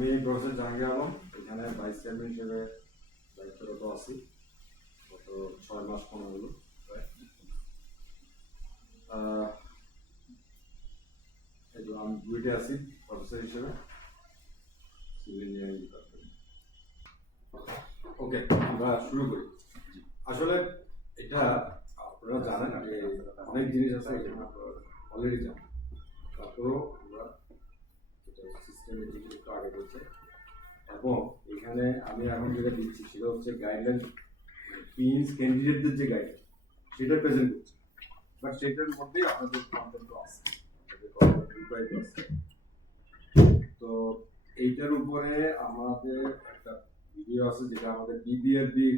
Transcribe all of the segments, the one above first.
আমি প্রফেসর জাহাঙ্গীর আলম, এখানে vice chairman হিসেবে দায়িত্বরত আছি গত 6 মাস হলো। আমি বুয়েটে আছি প্রফেসর হিসেবে, সিভিল ইঞ্জিনিয়ারিং ডিপার্টমেন্ট। ওকে, আমরা শুরু করি। আসলে এটা আপনারা জানেন যে অনেক জিনিস আছে এখানে আপনারা অলরেডি জানেন, তারপরেও আমরা সিস্টেমের দিকে একটু আগে করছে। এবং এখানে আমি এখন যেটা দিচ্ছি সেটা হচ্ছে গাইডলাইন, পিএস ক্যান্ডিডেটদের যে গাইডলাইন সেটা প্রেজেন্ট করছি, বাট সেটার মধ্যেই আপনাদের কন্টেন্ট আছে। তো এইটার উপরে আমাদের একটা ভিডিও আছে যেটা আমাদের বিবিআরবি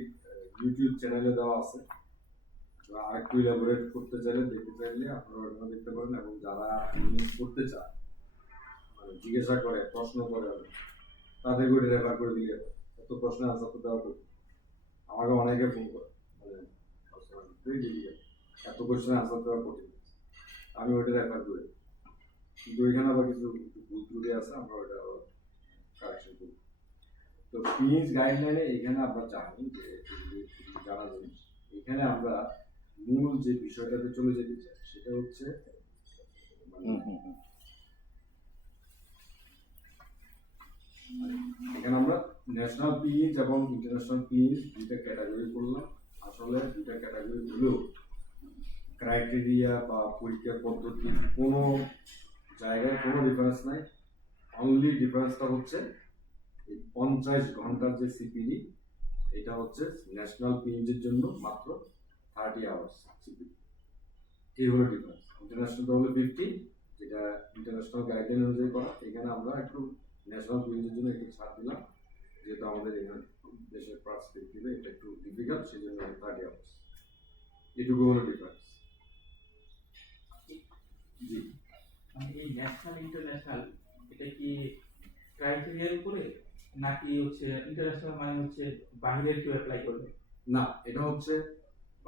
ইউটিউব চ্যানেলে দেওয়া আছে। আর একটু ইলাবোরেট করতে চাইলে, দেখতে চাইলে আপনারা ওটা দেখতে পারেন। এবং যারা করতে চায়, মানে জিজ্ঞাসা করে, প্রশ্ন করে, তাদের করে রেফার করে দিলে এত প্রশ্নের আনসার তো দেওয়া করবে। আমাকে অনেকে ফোন করে, মানে এত কোশ্চেন আনসার দেওয়া কঠিন, আমি ওইটা রেফার করি। কিন্তু ওইখানে আবার কিছু ভুল ত্রুটি আছে, আমরা ওইটা কারেকশন করি। তো পিএইচ গাইডলাইনে এখানে আমরা জানি যে জানা জিনিস, এখানে আমরা মূল যে বিষয়টাতে চলে যেতে চাই সেটা হচ্ছে এখানে আমরা ন্যাশনাল পিএইচ এবং ইন্টারন্যাশনাল পিএইচ দুইটা ক্যাটাগরি করলাম। আসলে দুইটা ক্যাটাগরি হলেও ক্রাইটেরিয়া বা পরীক্ষার পদ্ধতি কোনো জায়গায় কোনো ডিফারেন্স নাই। অনলি ডিফারেন্সটা হচ্ছে এই 50 ঘন্টার যে সিপিডি, এটা হচ্ছে ন্যাশনাল পিএইচের জন্য মাত্র 30 আওয়ার্স সিপিডি। এই হলো ডিফারেন্স। ইন্টারন্যাশনালটা হলো 50, যেটা ইন্টারন্যাশনাল গাইডলাইন অনুযায়ী করা। এখানে আমরা একটু ন্যাশনাল পিএইচের জন্য একটু ছাড় দিলাম, যেহেতু আমাদের এখানে দেশের পার্সপেক্টিভে এটা একটু ডিফিকাল্ট, সেই জন্য 30 আওয়ার্স। এটুকু হলো ডিফারেন্স। জি, এই ন্যাশনাল ইন্টারন্যাশনাল এটা কি ক্রাইটেরিয়ার উপরে, নাকি হচ্ছে ইন্টারন্যাশনাল মানে হচ্ছে বাইরের কেউ অ্যাপ্লাই করবে? না, এটা হচ্ছে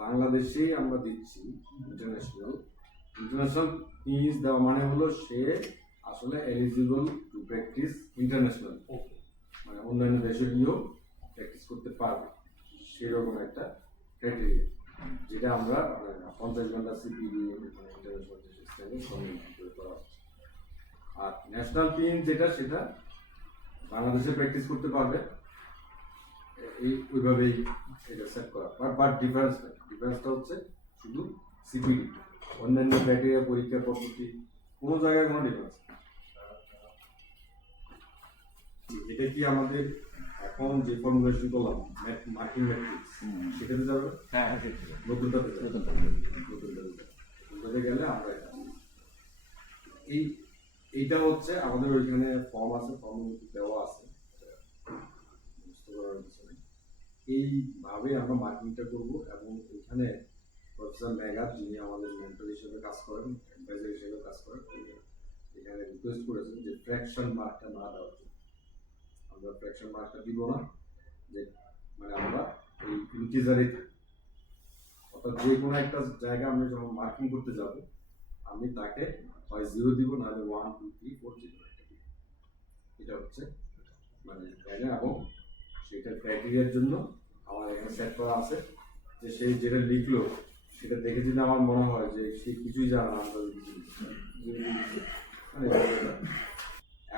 বাংলাদেশেই আমরা দিচ্ছি ইন্টারন্যাশনাল। ইন্টারন্যাশনাল পিএইচ দেওয়া মানে হলো সে আসলে এলিজিবল টু প্র্যাকটিস ইন্টারন্যাশনাল, মানে অন্যান্য দেশে গিয়েও প্র্যাকটিস করতে পারবে, সেরকম একটা ক্রাইটেরিয়া, যেটা আমরা 50 ঘন্টা সিপিডি ইন্টারন্যাশনাল সিস্টেমে সম্মিলিত করা হচ্ছে। আর ন্যাশনাল পিএইচ যেটা, সেটা বাংলাদেশে প্র্যাকটিস করতে পারবে, এই ওইভাবেই এটা সেট করা। বাট ডিফারেন্স নেই, ডিফারেন্সটা হচ্ছে শুধু সিপিডি। অন্যান্য ক্রাইটেরিয়া, পরীক্ষার পদ্ধতি, কোনো জায়গায় কোনো ডিফারেন্স নেই। এটা কি আমাদের এখন যে ফর্মুলেশন করলাম মার্কিং ম্যাট্রিক্স, সেটাতে যাবে? হ্যাঁ, নতুনটাতে গেলে আমরা এইটা হচ্ছে আমাদের ওইখানে ফর্ম আছে, ফর্ম দেওয়া আছে, এইভাবে আমরা মার্কিংটা করব। এবং এখানে প্রফেসর মেঘাত, যিনি আমাদের মেন্টর হিসেবে কাজ করেন, অ্যাডভাইজার হিসেবে কাজ করেন, এখানে রিকোয়েস্ট করেছেন যে ফ্র্যাকশন মার্কটা না দেওয়ার জন্য। আমরা ফ্র্যাকশন মার্কটা দিব না, যে মানে আমরা এই ইন্টিজারে থাকি, অর্থাৎ যে কোনো একটা জায়গা আমি যখন মার্কিং করতে যাব, আমি তাকে হয় 0 দিব, নাহলে 1, 2, 3, 4 যে কোনো একটা দিব। এটা হচ্ছে মানে গাইডলাইন। এবং সেটার ক্রাইটেরিয়ার জন্য আমার এখানে সেট করা আছে যে সে যেটা লিখলো সেটা দেখে যদি আমার মনে হয় যে সে কিছুই জানে না,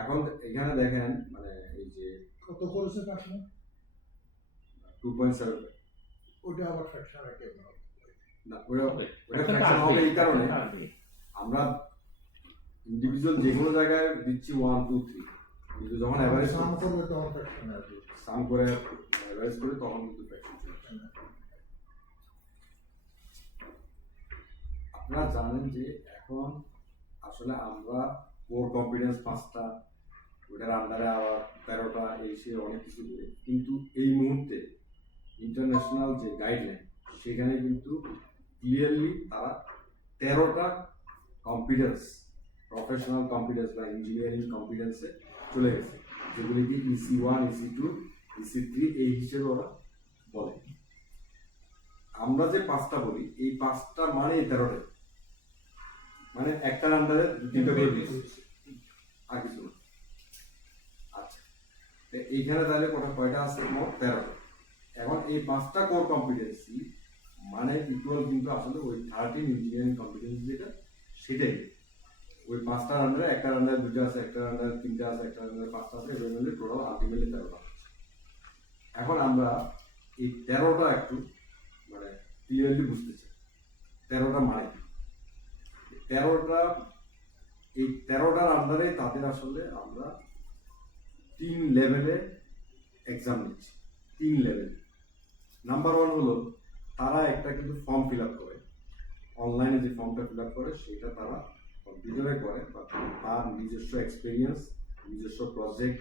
এখন এখানে দেখেন মানে এই যে কত করেছে কাশনা 2.7, ওটা আবার ফ্র্যাকশন রাখে না ওটা ফ্র্যাকশন হবে এই কারণে আমরা ইন্ডিভিজুয়াল যে কোনো জায়গায় দিচ্ছি 1, 2, 3, কিন্তু যখন এভারেজ সাম করবে তখন ফ্র্যাকশন আসবে। সাম করে এভারেজ করে তখন কিন্তু ফ্র্যাকশন চলে আসে। আপনারা জানেন যে এখন আসলে আমরা কোর কম্পিটেন্স 5টা, ওটার আন্ডারে আবার 13টা, এই সে অনেক কিছু করে, কিন্তু এই মুহূর্তে ইন্টারন্যাশনাল যে গাইডলাইন সেখানে কিন্তু ক্লিয়ারলি তারা 13টা কম্পিটেন্স, প্রফেশনাল কম্পিটেন্স বা ইঞ্জিনিয়ারিং কম্পিটেন্সে চলে গেছে, যেগুলিকে EC1, EC2, EC3 এই হিসেবে ওরা বলে। আমরা যে 5টা বলি, এই 5টা মানে 13টা, মানে একটার আন্ডারে 2-3টা করে দিয়েছে, আর কিছু না। আচ্ছা, তো এইখানে তাহলে কয়টা আছে? মোট 13টা। এখন এই 5টা কোর কম্পিটেন্সি মানে ইকুয়াল কিন্তু আসলে ওই 13 ইঞ্জিনিয়ারিং কম্পিটেন্সি যেটা সেটাই। ওই 5টার আন্ডারে একটার আন্ডারে 2টা আছে, একটার আন্ডারে 3টা আছে, একটার আন্ডারে 5টা আছে, এগুলো মিলে টোটাল আলটিমেটলি 13টা। এখন আমরা এই 13টা একটু মানে ক্লিয়ারলি বুঝতে চাই 13টা মানে কি। 13টা এই 13টার আন্ডারে তাদের আসলে আমরা 3 লেভেলে এক্সাম নিচ্ছি। 3 লেভেল। নাম্বার 1 হলো তারা একটা কিন্তু ফর্ম ফিল আপ করে, অনলাইনে যে ফর্মটা ফিল আপ করে সেটা তারা কম্পিউটারে করে, বা তার নিজস্ব এক্সপিরিয়েন্স, নিজস্ব প্রজেক্ট,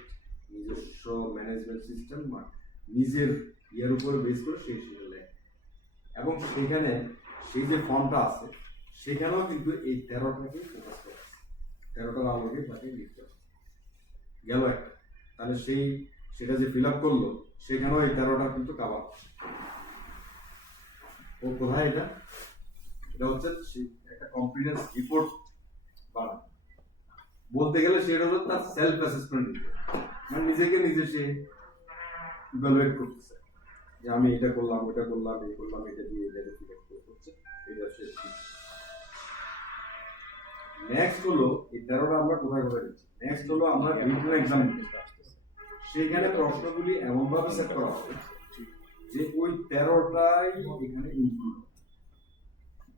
নিজস্ব ম্যানেজমেন্ট সিস্টেম বা নিজের ইয়ের উপরে বেস করে সেই সেটা লেখে। এবং সেখানে সেই যে ফর্মটা আছে সেখানেও কিন্তু এই 13টাকে ফোকাস করে আছে, 13টার আলোকে তাকে লিখতে হবে। গেল একটা। তাহলে সেটা যে ফিল আপ করলো সেখানেও এই 13টা কিন্তু কাভার করছে। ও কোথায় এটা? এটা হচ্ছে একটা কনফিডেন্স রিপোর্ট বানায়। বলতে গেলে সেটা হলো তার সেলফ অ্যাসেসমেন্ট রিপোর্ট, মানে নিজেকে নিজে সে ইভালুয়েট করতেছে যে আমি এটা করলাম, ওটা করলাম, এই করলাম, এটা দিয়ে এটা করছে, এটা সে। নেক্সট হলো এই 13টা আমরা কোথায় দিচ্ছি। নেক্সট হলো আমরা রিটেন এক্সাম দিচ্ছি। সেখানে প্রশ্নগুলি এমনভাবে সেট করা হবে যে ওই 13টাই এখানে ইনক্লুড।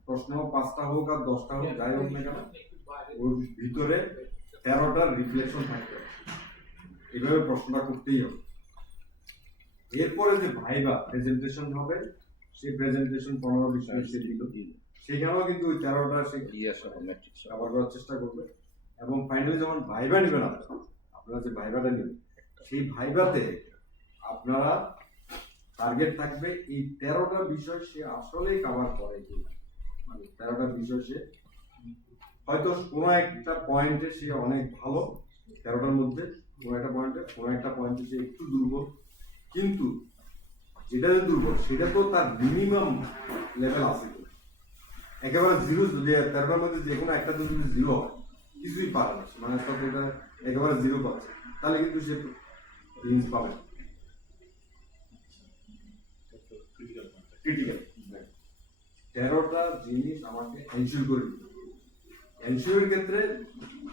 প্রশ্ন 5টা হোক আর 10টা হোক, যাই হোক না কেন, ওর ভিতরে 13টার রিফ্লেকশন থাকতে হবে। এইভাবে প্রশ্নটা করতেই হবে। এরপরে যে ভাইবা প্রেজেন্টেশন হবে, সেই প্রেজেন্টেশন 15-20 মিনিট সে দিল, সেখানেও কিন্তু ওই 13টা সে কভার করার চেষ্টা করবে। এবং ফাইনালি যখন ভাইবা নেবেন আপনারা যে ভাইবাটা নেবেন, সেই ভাইবাতে আপনারা টার্গেট থাকবে এই 13টা বিষয় সে আসলেই কভার করে কিনা। মানে 13টা বিষয় সে হয়তো কোনো একটা পয়েন্টে সে অনেক ভালো, 13টার মধ্যে কোনো একটা পয়েন্টে সে একটু দুর্বল, কিন্তু যেটা যে দুর্বল সেটা তো তার মিনিমাম লেভেল আছে। একেবারে জিরো, যদি 13টার মধ্যে যে কোনো একটা যদি জিরো হয়, কিছুই পারে না, মানে এটা একেবারে জিরো পাচ্ছে, তাহলে কিন্তু সে রেঞ্জ পাবে না। ক্রিটিক্যাল 13টা জিনিস আমাকে এনশিওর করে দিতে হবে। এনশিওরের ক্ষেত্রে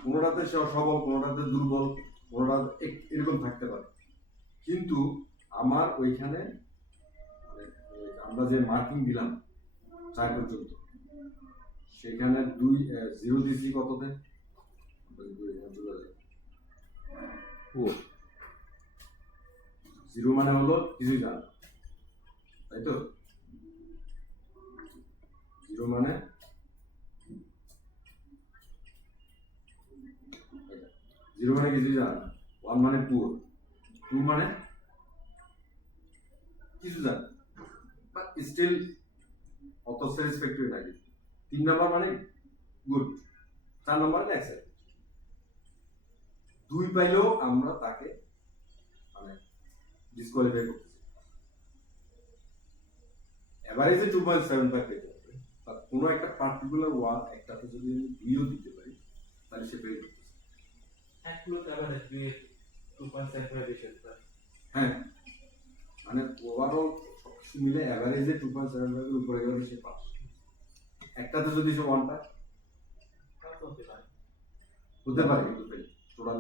কোনোটাতে সে সবল, কোনোটাতে দুর্বল, কোনোটা এরকম থাকতে পারে, কিন্তু আমার ওইখানে আমরা যে মার্কিং দিলাম 4 পর্যন্ত, সেখানে 0 দিয়েছি কততে? 0 মানে হলো কিছুই জানা, তাই তো? 0 মানে কিছুই জানা, 1 মানে পুয়ার, 2 মানে কিছু জানা বাট স্টিল অত স্যাটিসফ্যাক্টরি নাকি। 3 নাম্বার মানে গুড, 4 নাম্বার এক্সেল। 2 পাইলেও আমরা তাকে মানে ডিসকোয়ালিফাই করতেছি। এভারেজে 2.75 পেতে হবে, তার কোনো একটা পার্টিকুলার ওয়ার্ড একটাতে যদি আমি 2ও দিতে পারি তাহলে সে পেয়ে যাচ্ছে। হ্যাঁ, মানে ওভারঅল সবকিছু মিলে এভারেজে 2.75 এর উপরে গেলে সে পাস। একটাতে যদি সে 1 পায় হতে পারে, কিন্তু টোটাল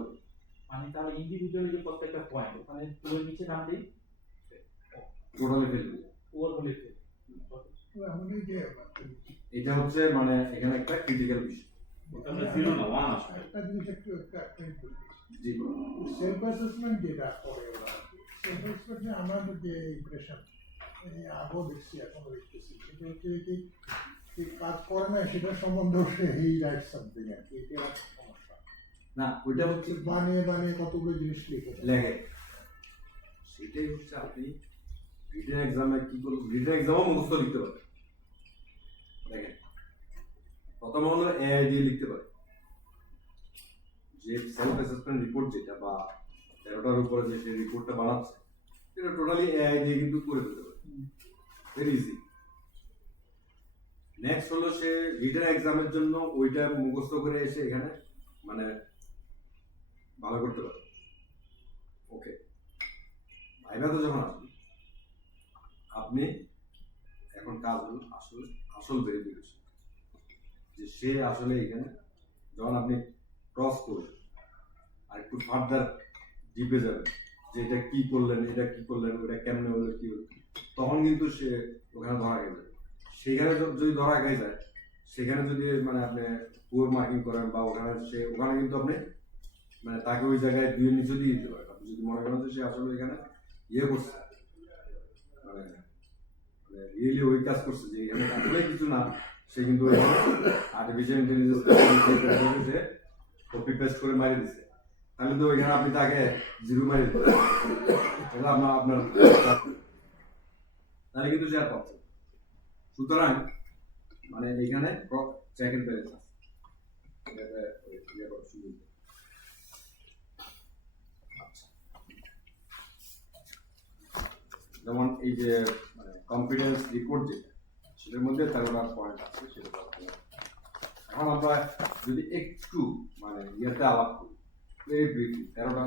মানে তাহলে ইন্ডিভিজুয়ালি যে প্রত্যেকটা পয়েন্ট ওখানে পুরো নিচে নাম দিই, টোটালি ফেলবে। ওভারঅল এমনই যে এটা হচ্ছে মানে এখানে একটা ক্রিটিক্যাল বিষয়। একটা জিনিস একটু explain করি। জি সেলফ অ্যাসেসমেন্ট যেটা করে ওরা, সেলফ অ্যাসেসমেন্টে আমার যে ইমপ্রেশন আগেও দেখছি, এখনো দেখতেছি, সেটা হচ্ছে কি কাজ করে না সেটা সম্বন্ধে সে হি রাইট সামথিং আর কি, এটা সমস্যা না, ওইটা হচ্ছে বানিয়ে কতগুলো জিনিস লেগে, সেটাই হচ্ছে আপনি রিটেন এক্সামে কি করবেন। রিটেন এক্সামও মুখস্থ লিখতে পারেন। দেখেন, প্রথম হলো এআই দিয়ে লিখতে পারে, যে সেলফ অ্যাসেসমেন্ট রিপোর্ট যেটা বা 13টার উপরে যে সেই রিপোর্টটা বানাচ্ছে, এটা টোটালি এআই দিয়ে কিন্তু করে দিতে পারে, ভেরি ইজি। নেক্সট হলো সে রিটেন এক্সামের জন্য ওইটা মুখস্থ করে এসে এখানে মানে ভালো করতে পারে। ওকে, ঢাকাতে যখন আসবেন আপনি এখন কাজ হল আসল ভেরিফিকেশন, যে সে আসলে এখানে যখন আপনি ক্রস করবেন আর একটু ফার্দার ডিপে যাবেন যে এটা কি করলেন ওটা কেমনে হলো কি হলো, তখন কিন্তু সে ওখানে ধরা গেছে। সেখানে যদি ধরা গেছে যায়, সেখানে যদি মানে আপনি পুয়ার মার্কিং করেন বা ওখানে কিন্তু আপনি মানে তাকে ওই জায়গায় দুই নিচে দিয়ে দিতে পারেন। আপনি যদি মনে করেন যে সে আসলে এখানে ইয়ে করছে, মানে রিয়েলি ওই কাজ করছে যে এখানে আসলে কিছু না, সে কিন্তু আর্টিফিশিয়াল ইন্টেলিজেন্স সে কপি পেস্ট করে মারি দিছে, তাহলে তো ওইখানে আপনি তাকে জিরো মারি দিতে এটা আপনার তাহলে কিন্তু সে আর পাচ্ছে। সুতরাং মানে এখানে চেক এন্ড ব্যালেন্স আছে। যেমন এই যে মানে কনফিডেন্স রিপোর্ট যেটা, সেটার মধ্যে 13টা পয়েন্ট আছে, সেটা এখন আমরা যদি একটু মানে ইয়েতে আলাপ করি, ভেরি ব্রিফলি 13টা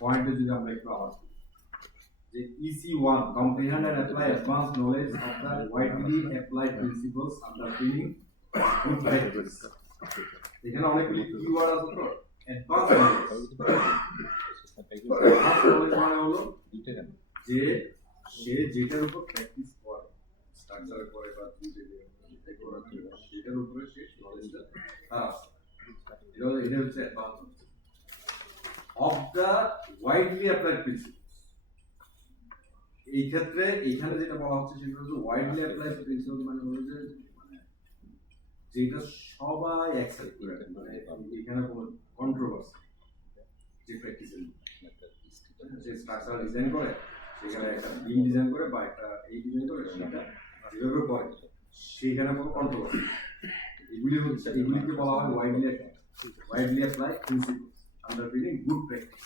পয়েন্টে যদি আমরা একটু আলাপ করি, যে EC1 comprehend and apply advanced knowledge of the widely applied principles underpinning good practice। এখানে অনেকগুলি কিওয়ার্ড আছে তো, অ্যাডভান্স নলেজ মানে হলো যে সে যেটার উপর প্র্যাকটিস করে, স্ট্রাকচারে করে বা সেটার উপরে সে নলেজটা তার আছে, এটা হচ্ছে advance of the widely applied principles. এই ক্ষেত্রে এখানে যেটা বলা হচ্ছে সেটা হচ্ছে ওয়াইডলি অ্যাপ্লাইড প্রিন্সিপল, মানে হলো যে মানে যেটা সবাই অ্যাকসেপ্ট করে, মানে এখানে কোনো কন্ট্রোভার্সি, যে প্র্যাকটিসের যে স্ট্রাকচার ডিজাইন করে, সেখানে একটা বিম ডিজাইন করে বা একটা এই ডিজাইন করে, সেটা যেভাবে করে সেখানে কোনো কন্ট্রোভার্সি, এগুলিকে বলা হয় widely applied principles আন্ডারপিনিং good practice.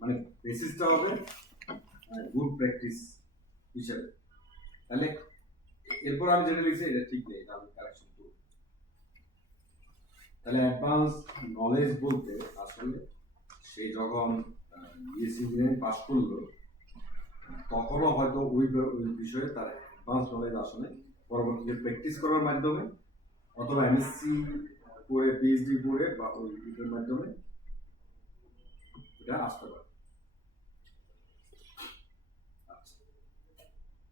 মানে বেসিসটা হবে গুড প্র্যাকটিস হিসেবে। তাহলে এরপর আমি যেটা লিখছি এটা ঠিক নেই, এটা আমি কারেকশন করব। তাহলে অ্যাডভান্স নলেজ বলতে আসলে সে যখন বিএসসি ইঞ্জিনিয়ারিং পাস করলো তখনও হয়তো ওই বিষয়ে তার অ্যাডভান্স নলেজ আসলে পরবর্তীতে প্র্যাকটিস করার মাধ্যমে অথবা এমএসসি করে পিএইচডি করে বা ওই বিষয়ের মাধ্যমে এটা আসতে পারে।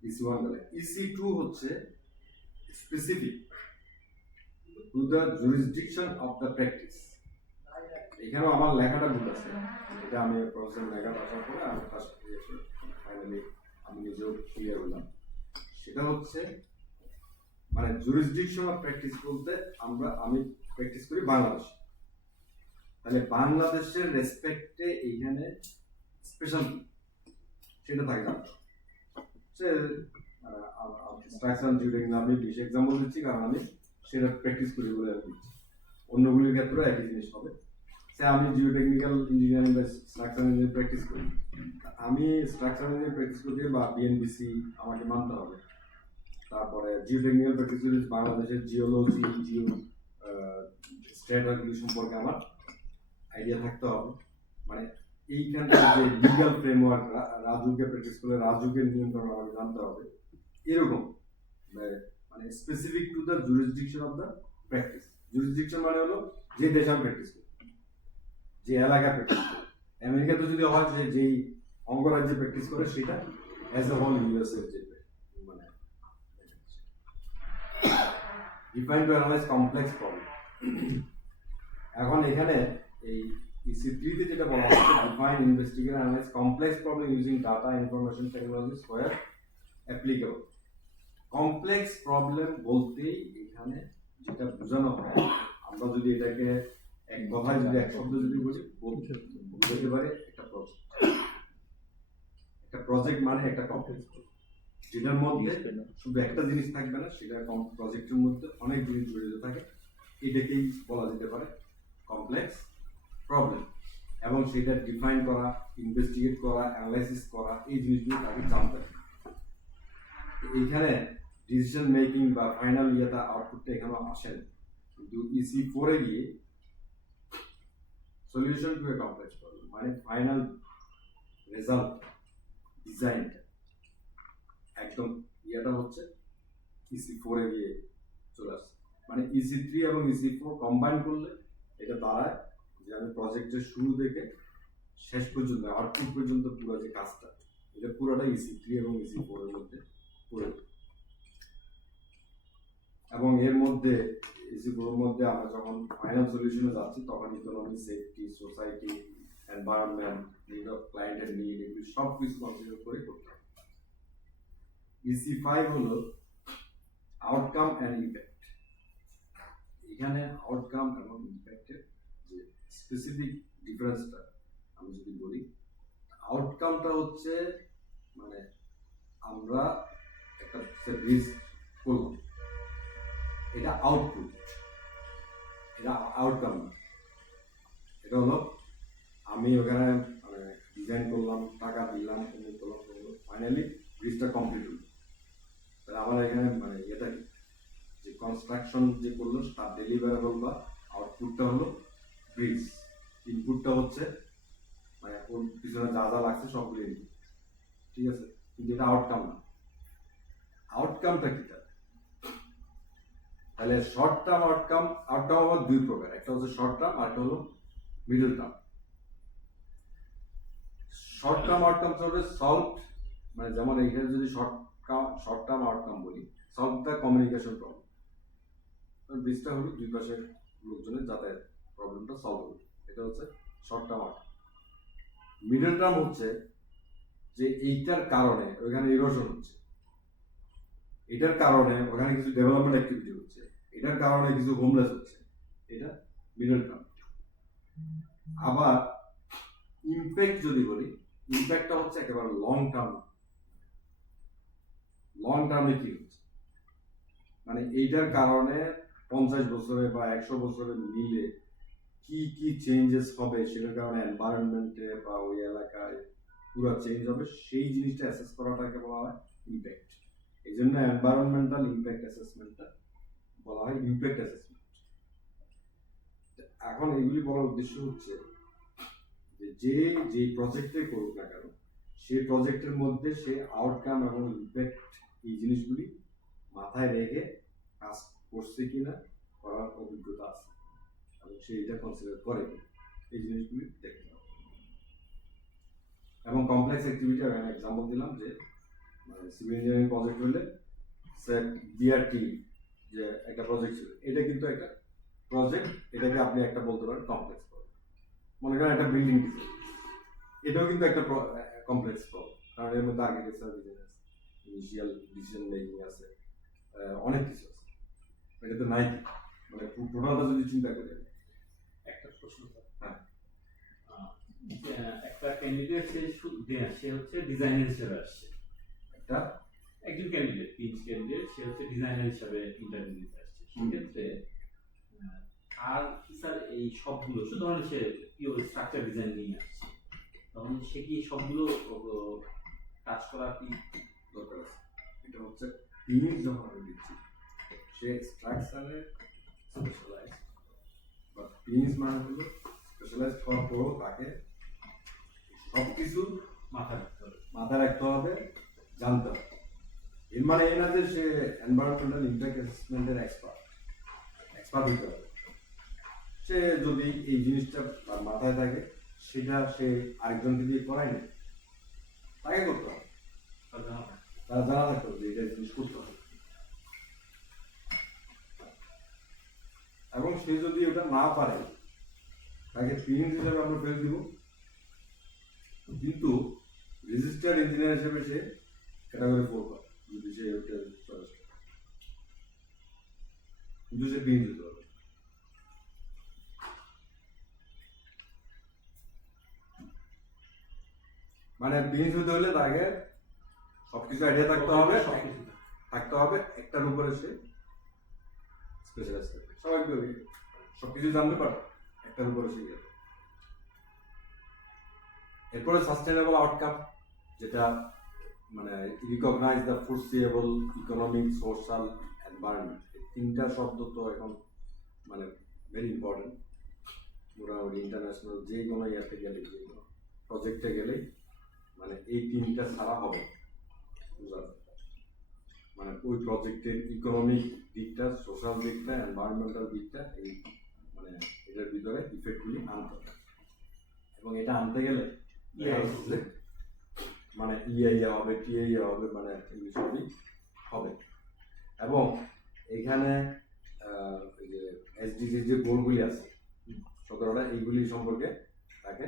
EC1 বলে। EC2 হচ্ছে specific to the jurisdiction of the practice. এখানেও আমার লেখাটা ভুল আছে, এটা আমি প্রফেসর লেখাটা আসার পরে আমি ফার্স্ট ফাইনালি আমি নিজেও ক্লিয়ার হলাম। সেটা হচ্ছে মানে জুরিসডিকশন অফ প্র্যাকটিস বলতে আমি প্র্যাকটিস করি বাংলাদেশ, তাহলে বাংলাদেশের রেসপেক্টে এইখানে স্পেশাল সেটা থাকে না। সে স্ট্রাকচার জিওটেকনিক আমি বেশি এক্সাম্পল দিচ্ছি কারণ আমি সেটা প্র্যাকটিস করি বলে দিচ্ছি, অন্যগুলির ক্ষেত্রে একই জিনিস হবে। সে আমি জিওটেকনিক্যাল ইঞ্জিনিয়ারিং বা স্ট্রাকচার ইঞ্জিনিয়ারিং প্র্যাকটিস করি, আমি স্ট্রাকচার ইঞ্জিনিয়ারিং প্র্যাকটিস করতে বা বিএনবিসি আমাকে মানতে হবে। তারপরে জিওটেকনিক্যাল প্র্যাকটিস করি বাংলাদেশের জিওলজি স্ট্র্যাটাগুলি সম্পর্কে আমার আইডিয়া থাকতে হবে। মানে এইখানটা যে লিগাল ফ্রেমওয়ার্ক রাজুকে প্র্যাকটিস করে রাজুকের নিয়ন্ত্রণ আমাকে জানতে হবে, এরকম মানে specific to the jurisdiction of the practice. Jurisdiction মানে হলো যে দেশে আমি প্র্যাকটিস করি, যে এলাকায় প্র্যাকটিস করি। আমেরিকাতে যদি হয় যে যেই অঙ্গরাজ্যে প্র্যাকটিস করে সেটা অ্যাজ এ হোল ইউএসএ যে মানে define to analyze complex problem. এখন এখানে এই EC3 যেটা বলা হচ্ছে define investigate analyze complex problem using data information technologies where applicable. Complex problem বলতেই এখানে যেটা বোঝানো হয়, আমরা যদি এটাকে এক কথায় যদি এক শব্দ যদি বলি বলতে পারে একটা প্রজেক্ট মানে একটা কমপ্লেক্স, যেটার মধ্যে শুধু একটা জিনিস থাকবে না, সেটা প্রজেক্টের মধ্যে অনেক জিনিস জড়িত থাকে, এটাকেই বলা যেতে পারে কমপ্লেক্স প্রবলেম। এবং সেটা ডিফাইন করা, ইনভেস্টিগেট করা, অ্যানালাইসিস করা, এই জিনিসগুলো তাকে জানতে হবে। এইখানে ডিসিশন মেকিং বা ফাইনাল ইয়েটা আউটপুটটা এখানে আসেন, কিন্তু EC4 এ গিয়ে solution to A complex problem মানে ফাইনাল রেজাল্ট ডিজাইনটা একদম ইয়েটা হচ্ছে EC4 এ গিয়ে চলে আসছে। মানে EC3 এবং EC4 কম্বাইন করলে এটা দাঁড়ায় যে আমি প্রজেক্টের শুরু থেকে শেষ পর্যন্ত আউটপুট পর্যন্ত পুরো যে কাজটা এটা পুরোটা EC3 এবং EC4 এর মধ্যে পড়ে। এবং এর মধ্যে EC4 এর মধ্যে আমরা যখন ফাইনাল সলিউশনে যাচ্ছি তখন economy, safety, society, environment, need of ক্লায়েন্টের নিড এগুলি সব কিছু কনসিডার করে করতে হবে। EC5 হলো আউটকাম অ্যান্ড ইম্প্যাক্ট। এখানে আউটকাম এবং ইম্প্যাক্টের যে স্পেসিফিক ডিফারেন্সটা আমি যদি বলি, আউটকামটা হচ্ছে মানে আমরা একটা ব্রিজ করলাম, এটা আউটপুট, এটা আউটকাম না। এটা হলো আমি ওখানে মানে ডিজাইন করলাম, টাকা দিলাম, অমুক করলাম, ফাইনালি ব্রিজটা কমপ্লিট হলো। তাহলে আমার এখানে মানে এটা কি যে কনস্ট্রাকশন যে করলো তার ডেলিভারেবল বা আউটপুটটা হলো ব্রিজ, ইনপুটটা হচ্ছে মানে ওর পিছনে যা যা লাগছে সবগুলো ইনপুট, ঠিক আছে? কিন্তু এটা আউটকাম না। আউটকামটা কি তাহলে শর্ট টার্ম আউটকাম, আউটকাম আবার দুই প্রকার, একটা হচ্ছে শর্ট টার্ম আর একটা হলো middle term. Short term outcome হচ্ছে সলভ, মানে যেমন এইখানে যদি শর্ট টার্ম আউটকাম বলি, সলভ দ্য কমিউনিকেশন প্রবলেম। ব্রিজটা হলো দুই পাশের লোকজনের যাতায়াত প্রবলেমটা সলভ হলো, এটা হচ্ছে short term outcome. Middle term হচ্ছে যে এইটার কারণে ওইখানে ইরোশন হচ্ছে, এটার কারণে ওখানে কিছু ডেভেলপমেন্ট অ্যাক্টিভিটি হচ্ছে, এটার কারণে কিছু হোমলেস হচ্ছে, এটা মিডল টার্ম। আবার ইম্প্যাক্ট যদি বলি, ইম্প্যাক্টটা হচ্ছে একেবারে লং টার্ম। লং টার্মে কি হচ্ছে মানে এইটার কারণে 50 বছরে বা 100 বছরে মিলে কি কি চেঞ্জেস হবে, সেটার কারণে এনভায়রনমেন্টে বা ওই এলাকায় পুরো চেঞ্জ হবে, সেই জিনিসটা অ্যাসেস করাটাকে বলা হয় ইম্প্যাক্ট। এই জন্য এনভায়রনমেন্টাল ইম্প্যাক্ট অ্যাসেসমেন্টটা বলা হয় ইম্প্যাক্ট অ্যাসেসমেন্ট। এখন এগুলি বলার উদ্দেশ্য হচ্ছে যে যে প্রজেক্টে করুক না কেন, সেই প্রজেক্টের মধ্যে সে আউটকাম এবং ইম্প্যাক্ট এই জিনিসগুলি মাথায় রেখে কাজ করছে কিনা, করার অভিজ্ঞতা আছে এবং সে এটা কনসিডার করে কিনা, এই জিনিসগুলি দেখতে হবে। এবং কমপ্লেক্স অ্যাক্টিভিটি আমি এক্সাম্পল দিলাম যে মানে সিভিল ইঞ্জিনিয়ারিং প্রজেক্ট হলে বিআরটি যে একটা প্রজেক্ট ছিল, এটা কিন্তু একটা প্রজেক্ট, এটাকে আপনি একটা বলতে পারেন কমপ্লেক্স প্রজেক্ট। মনে করেন একটা বিল্ডিং ডিজাইন, এটাও কিন্তু একটা কমপ্লেক্স প্রজেক্ট, কারণ এর মধ্যে আর্কিটেকচার ডিজাইন আছে, ইনিশিয়াল ডিসিশন মেকিং আছে, অনেক কিছু আছে। এটা তো নাই, মানে টোটালটা যদি চিন্তা করি। একটা প্রশ্ন স্যার, হ্যাঁ, একটা ক্যান্ডিডেট সে হচ্ছে ডিজাইনার হিসেবে আসছে, একটা একজন ক্যান্ডিডেট ক্যান্ডিডেট সে হচ্ছে ডিজাইনার হিসেবে ইন্টারভিউ দিতে আসছে। সেক্ষেত্রে আর কি স্যার এই সবগুলো সুতরাং সে পিওর স্ট্রাকচার ডিজাইন নিয়ে আসছে, তখন সে কি সবগুলো কাজ করা কি দরকার আছে? এটা হচ্ছে জিনিস যখন আমি দিচ্ছি, সে স্ট্রাকচারে স্পেশালাইজ, বা পিনিস মানে হলো স্পেশালাইজ হওয়ার পরেও তাকে সব কিছু মাথায় রাখতে হবে, জানতে হবে। এর মানে এই না যে সে এনভায়রনমেন্টাল ইম্প্যাক্ট অ্যাসেসমেন্টের এক্সপার্ট হতে হবে। সে যদি এই জিনিসটা তার মাথায় থাকে, সেটা সে আরেকজনকে দিয়ে করায় না, তাকে করতে হবে, তার জানা থাকতে হবে যে এটা জিনিস করতে হবে। এবং সে যদি ওটা না পারে, তাকে পিএম হিসেবে আমরা ফেল দিব, কিন্তু রেজিস্টার্ড ইঞ্জিনিয়ার হিসেবে সে ক্যাটাগরি 4 পায় যদি সে ওটা চয়েস করে, কিন্তু সে পিএম দিতে হবে। মানে পিএম হতে হলে তাকে সবকিছু আইডিয়া থাকতে হবে, একটার উপরে সে স্পেশালাইজ করবে। স্বাভাবিকভাবে সবকিছু জানতে পারে, একটার উপরে সে গেল। এরপরে সাস্টেনেবল আউটকাম, যেটা মানে recognize the foreseeable economic, social, environment. তিনটা শব্দ তো এখন মানে ভেরি ইম্পর্টেন্ট। মোটামুটি ইন্টারন্যাশনাল যে কোনো ইয়াতে গেলে, যে কোনো প্রজেক্টে গেলেই মানে এই তিনটা ছাড়া হবে না। বুঝা যায়? মানে ওই প্রজেক্টের ইকোনমিক দিকটা, সোশ্যাল দিকটা, এনভায়রনমেন্টাল দিকটা এই মানে এটার ভিতরে ইফেক্টগুলি আনতে হবে। এবং এটা আনতে গেলে দেখা যাচ্ছে যে মানে ইআইএ হবে, টিআইএ হবে, মানে এগুলি সবই হবে। এবং এখানে এই যে এসডিজি যে গোলগুলি আছে 17টা, এইগুলি সম্পর্কে তাকে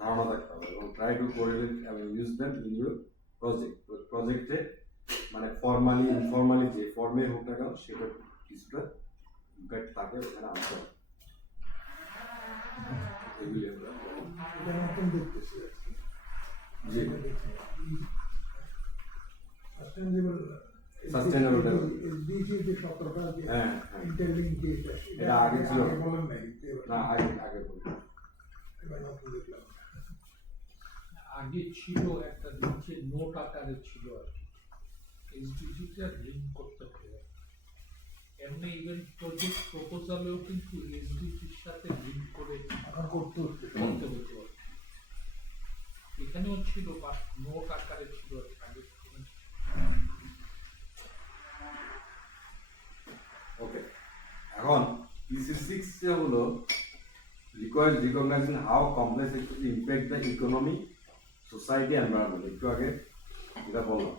ধারণা থাকতে হবে এবং ট্রাই টু কোরিলেট এবং ইউজ দেম ইন ইউর প্রজেক্টে মানে ফর্মালি ইনফর্মালি যে ফর্মে হোক না কেন সেটা কিছুটা ইম্প্যাক্ট তাকে ওখানে আনতে হবে। এগুলি আমরা এটা নতুন দেখতেছি আর কি। জি সাস্টেইনেবল Sustainable এসডিজি যে 17টা যে হ্যাঁ ইন্টারলিঙ্ক যে এটা আগে ছিল বলেন নাই, না, আগে বলবো। এবার নতুন দেখলাম। আগে ছিল একটা নিচে নোট আকারে ছিল আর কি, এসডিজিটা লিঙ্ক করতে হবে। এমনি ইভেন প্রজেক্ট প্রপোজালেও কিন্তু এসডিজির সাথে লিঙ্ক করে এখন করতে হচ্ছে। করতে হতো আর কি। এখানেও ছিল বা নোট আকারে ছিল আর কি আগে থেকে। ওকে, এখন PC6 যে হলো requires recognizing how complex it could impact the economy, society, environment. একটু আগে যেটা বললাম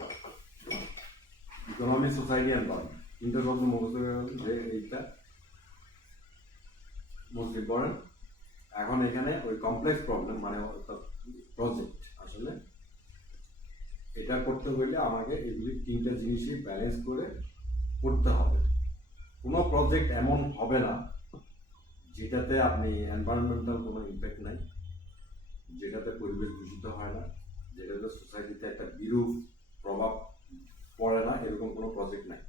ইকোনমি, সোসাইটি, এনভায়রনমেন্ট তিনটা শব্দ মুখস্থ হয়ে গেল যে এইটা মোস্ট ইম্পর্টেন্ট। এখন এখানে ওই কমপ্লেক্স প্রবলেম মানে প্রজেক্ট আসলে এটা করতে হইলে আমাকে এগুলি তিনটা জিনিসই ব্যালেন্স করে করতে হবে। কোনো প্রজেক্ট এমন হবে না যেটাতে আপনি এনভায়রনমেন্টাল কোনো ইম্প্যাক্ট নাই, যেটাতে পরিবেশ দূষিত হয় না, যেটাতে সোসাইটিতে একটা বিরূপ প্রভাব পড়ে না, এরকম কোনো প্রজেক্ট নাই।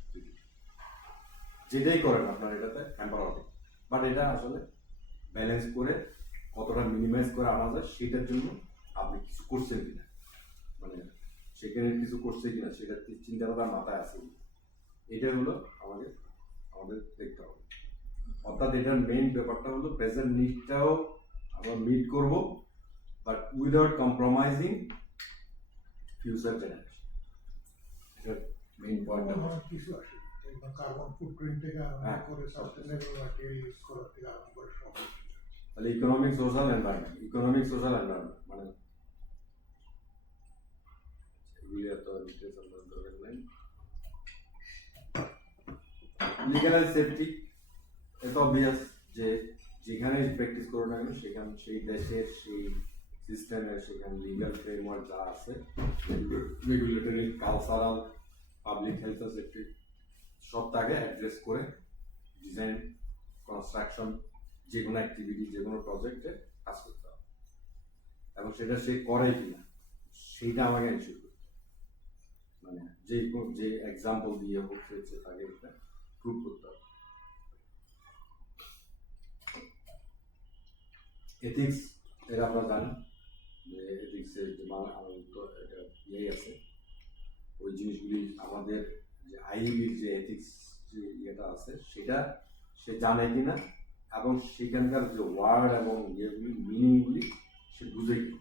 যেটাই করেন আপনার এটাতে হ্যাম্পার হবে, বাট এটা আসলে ব্যালেন্স করে কতটা মিনিমাইজ করে আনা যায় সেটার জন্য আপনি কিছু করছেন কিনা, মানে সেখানে কিছু করছে কিনা সেটা চিন্তাধারা মাথায় আছে, এটা হলো আমাদের দেখতে হবে। অর্থাৎ এটার মেইন ব্যাপারটা হলো প্রেজেন্ট নিডটাও আমরা মিট করব, but without compromising future generation. এটার মেইন পয়েন্ট অনেক কিছু আসে, কার্বন ফুটপ্রিন্ট থেকে আরম্ভ করে সাস্টেইনেবল ম্যাটেরিয়াল ইউজ করা থেকে আরম্ভ করে সব কিছু। তাহলে ইকোনমিক, সোশ্যাল, এনভায়রনমেন্ট মানে এগুলি এত ডিটেলস আমরা দরকার নাই। লিগ্যাল এন্ড সেফটি এটা অবভিয়াস যে যেখানে প্র্যাকটিস করো না কেন সেখানে সেই দেশের সেই সিস্টেমের সেখানে লিগ্যাল ফ্রেমওয়ার্ক যা আছে, রেগুলেটরি, কালচারাল, পাবলিক হেলথ আর সেফটি সব তাকে অ্যাড্রেস করে ডিজাইন, কনস্ট্রাকশন, যে কোনো অ্যাক্টিভিটি, যে কোনো প্রজেক্টে কাজ করতে হবে এবং সেটা সে করে কিনা সেইটা আমাকে এনশিওর করতে হবে। মানে যে এক্সাম্পল দিয়ে হচ্ছে তাকে একটা প্রুভ করতে হবে। এথিক্স এটা আপনারা জানেন যে এথিক্সের যে আমাদের তো একটা ইয়েই আছে, ওই জিনিসগুলি আমাদের যে আইবির যে এথিক্স যে ইয়েটা আছে সেটা সে জানে কিনা এবং সেখানকার যে ওয়ার্ড এবং ইয়েগুলি মিনিংগুলি সে বুঝে কিনা।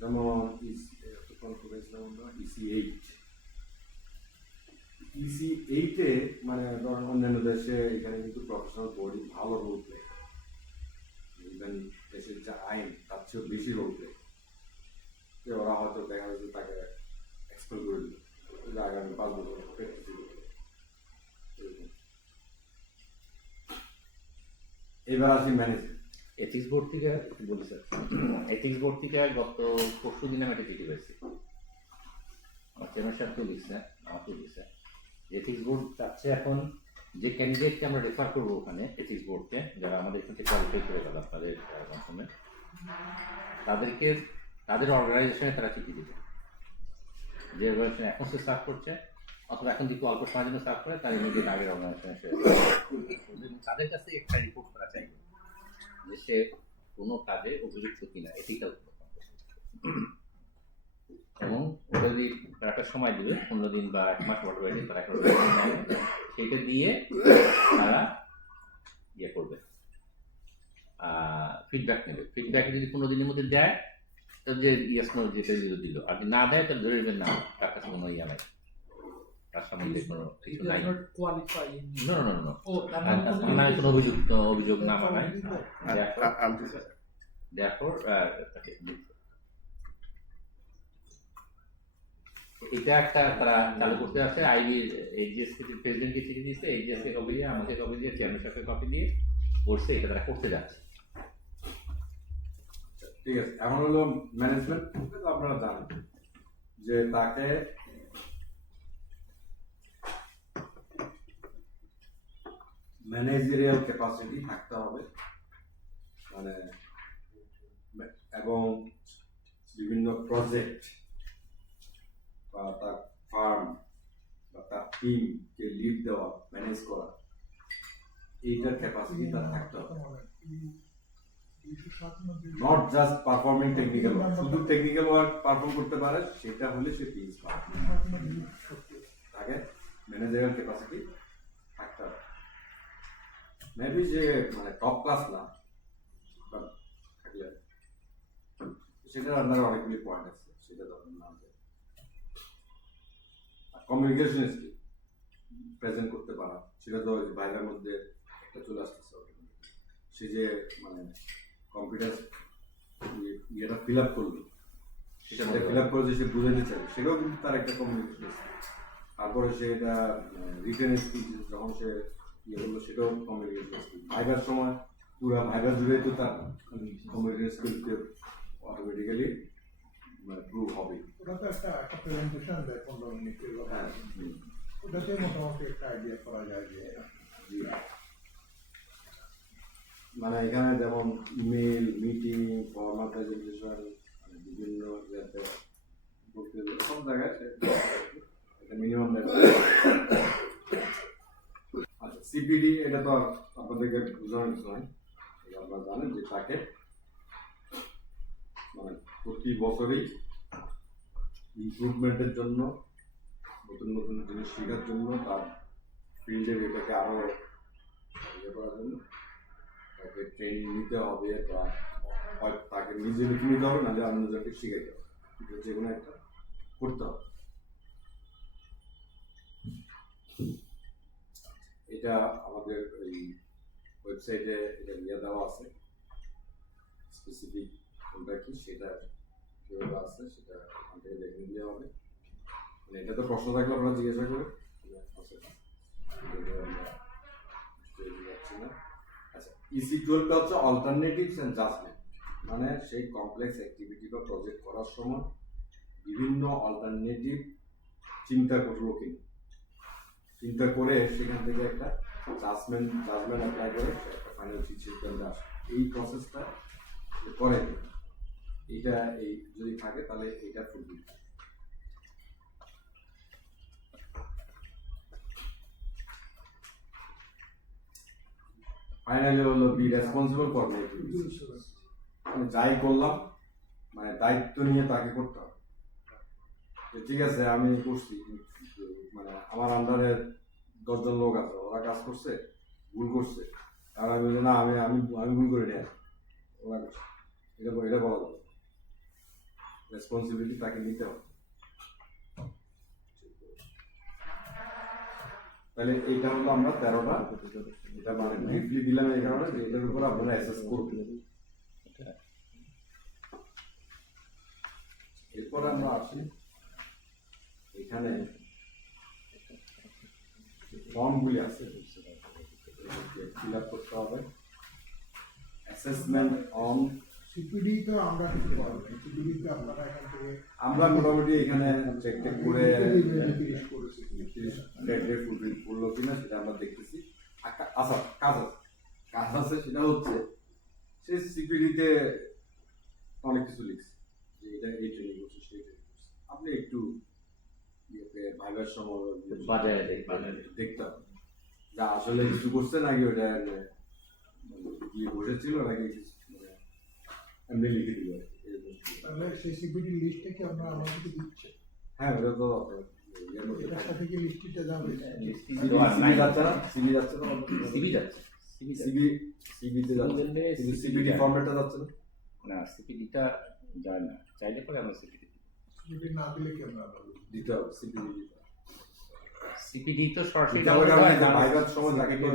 যেমন EC8 মানে ধরেন অন্যান্য দেশে এখানে কিন্তু প্রফেশনাল বডি ভালো রোল প্লে, ইভেন দেশের যে আইন তার চেয়েও বেশি রোল প্লে, ওরা হয়তো দেখা যাচ্ছে তাকে এক্সপেল করে দিল আগামী 5 বছর প্র্যাকটিস করবে। এবার আসি ম্যানেজমেন্ট। এথিক্স বোর্ড থেকে বলি স্যার, এথিক্স বোর্ড থেকে গত পরশু দিন আমি একটা চিঠি পেয়েছি, আমার চেয়ারম্যান সাহেবকেও লিখছে, আমাকেও লিখছে। এথিক্স বোর্ড চাচ্ছে এখন যে ক্যান্ডিডেটকে আমরা রেফার করবো ওখানে এথিক্স বোর্ডকে, যারা আমাদের এখান থেকে কোয়ালিফাই করে গেল তাদের মাধ্যমে, তাদেরকে তাদের অর্গানাইজেশনে তারা চিঠি দিবে, যে অর্গানাইজেশনে এখন সে সার্ভ করছে অথবা এখন যদি অল্প সময়ের জন্য সার্ভ করে তার ইমিডিয়েট আগের অর্গানাইজেশনে সে তাদের কাছে একটা রিপোর্ট করা চাইবে যে সে কোনো কাজে অভিযুক্ত কিনা, এথিক্যাল এবং ওদের তারা একটা সময় দেবে 15 দিন বা 1 মাস whatever it is, তারা একটা সেইটা দিয়ে তারা ইয়ে করবে, ফিডব্যাক নেবে। ফিডব্যাক যদি 15 দিনের মধ্যে দেয় তো যে ইয়েস নো যেটা দিল, আর যদি না দেয় তাহলে ধরে নেবেন না, তার কাছে কোনো ইয়ে নাই, তার সামনে কোনো কিছু নাই। not qualifying. No, no, no, no. Oh, তার আর মানে থানায় কোনো অভিযোগ নামা নাই। Therefore, এটা একটা তারা চালু করতে আছে। আইবি এইচজিএস প্রেসিডেন্টকে চিঠি দিয়েছে, এইচজিএস কে কপি দিয়ে, আমাকে কপি দিয়ে, চেয়ারম্যান সাহেবকে কপি দিয়ে বলছে এটা তারা করতে যাচ্ছে। ঠিক আছে, এখন হলো ম্যানেজমেন্ট। আপনারা জানেন যে তাকে ম্যানেজারিয়াল ক্যাপাসিটি থাকতে হবে, মানে এবং বিভিন্ন প্রজেক্ট বা তার ফার্ম বা তার টিমকে লিড দেওয়া, ম্যানেজ করা, এইটার ক্যাপাসিটি তার থাকতে হবে। Not just performing technical work, শুধু টেকনিক্যাল ওয়ার্ক পারফর্ম করতে পারে সেটা হলে সে পিএস পাবে। তাকে ম্যানেজারিয়াল ক্যাপাসিটি থাকতে হবে। মেবি যে মানে টপ ক্লাস না, বাট থাকলে সেটার আন্ডারে অনেকগুলি পয়েন্ট আছে, সেটা তখন নাম দেয়। কমিউনিকেশন স্কিল প্রেজেন্ট করতে পারা, সেটা তো বাইরের মধ্যে একটা চলে আসতেছে। সে যে মানে কম্পিউটার ইয়েটা ফিল আপ করলো, সেটা ফিল আপ করে যে সে বুঝাতে চাই, সেটাও কিন্তু তার একটা কমিউনিকেশন স্কিল। তারপরে সে এটা রিটেন স্কিল যখন সে ইয়ে করলো, সেটাও কমিউনিকেশন স্কিল। ভাইবার সময় পুরো ভাইবার জুড়ে তো তার কমিউনিকেশন স্কিলকে অটোমেটিক্যালি প্রুভ হবে। ওটা তো একটা প্রেজেন্টেশন দেয় 15 মিনিটের, হ্যাঁ, ওটাতে মোটামুটি একটা আইডিয়া করা যায় যে জি। মানে এখানে যেমন ইমেল, মিটিং, ফর্মাল প্রেজেন্টেশন, বিভিন্ন ইয়েতে সব জায়গায় এটা মিনিমাম। আচ্ছা, সিপিডি এটা তো আপনাদেরকে বোঝানোর কিছু নয়, এটা আপনারা জানেন যে তাকে মানে প্রতি বছরই ইমপ্রুভমেন্টের জন্য, নতুন নতুন জিনিস শেখার জন্য, তার ফিল্ডের এটাকে আরো ইয়ে করার জন্য তাকে ট্রেনিং নিতে হবে, বা হয় তাকে নিজে লিখে নিতে হবে, নাহলে অন্যজনকে শিখাইতে হবে, যে কোনো একটা করতে হবে। এটা আমাদের এই ওয়েবসাইটে এটা নিয়ে দেওয়া আছে, স্পেসিফিক কোনটা কি সেটা কীভাবে আছে সেটা ওখান থেকে দেখে নিতে হবে। মানে এটা তো প্রশ্ন থাকলে আপনারা জিজ্ঞাসা করে। আচ্ছা, EC12টা হচ্ছে অল্টারনেটিভস এন্ড জাজমেন্ট, মানে সেই কমপ্লেক্স অ্যাক্টিভিটি বা প্রজেক্ট করার সময় বিভিন্ন অল্টারনেটিভ চিন্তা করলো কিনা, চিন্তা করে সেখান থেকে একটা জাজমেন্ট অ্যাপ্লাই করে একটা ফাইনাল সিদ্ধান্তে আসে। এই প্রসেসটা করে এইটা এই যদি থাকে তাহলে এটা ফুলফিল। ফাইনালি হলো be responsible for my activities, আমি যাই করলাম মানে দায়িত্ব নিয়ে তাকে করতে হবে। ঠিক আছে, আমি করছি, মানে আমার আন্ডারে 10 জন লোক আছে, ওরা কাজ করছে, ভুল করছে, আর আমি বলি না আমি আমি আমি ভুল করে নিয়ে ওরা করছে, এটা বলা যাবে। রেসপন্সিবিলিটি তাকে নিতে হবে। তাহলে এইটা হলো আমরা 13টা, এটা মানে ব্রিফলি দিলাম এই কারণে যে এটার উপর আপনারা অ্যাসেস করবেন। এরপর আমরা আসি এখানে ফর্মগুলি আছে, ফিল আপ করতে হবে। অ্যাসেসমেন্ট অন সিপিডি তো আমরা কিছু পারবো, সিপিডি তো আপনারা এখান থেকে আমরা মোটামুটি এখানে চেক করে ফিনিশ করেছি, ডেট ফুলফিল করলো কিনা সেটা আমরা দেখতেছি। আচ্ছা, কাজ আছে সেটা হচ্ছে সে সিপিডিতে অনেক কিছু লিখছে যে এটা এই ট্রেনিং করছে, সেই ট্রেনিং করছে। আপনি একটু ভাইবার সময় বাজারে দেখতে হবে যা আসলে কিছু করছে নাকি ওটা গিয়ে বসেছিল নাকি মানে এমনি লিখে দিল। তাহলে সেই সিপিডি লিস্টটা কি আমরা আমাদেরকে দিচ্ছে? হ্যাঁ ওটা তো এর মধ্যে এটার থাকে। সাথে কি লিস্টিটা যাবে? সিবি যাচ্ছে না, সিবি যাচ্ছে না, সিবি যাচ্ছে সিবি সিবিতে যাচ্ছে, কিন্তু সিবিডি ফরম্যাটটা যাচ্ছে না। না, সিপিডিটা যায় না, চাইলে পরে আমরা সিপিডি যদি না দিলে কেমন হবে? দিতে হবে সিবিডি দিতে হবে। সিপিডি তো সরাসরি এটা হবে কারণ এই যে ভাইবার সময় যাকে কেউ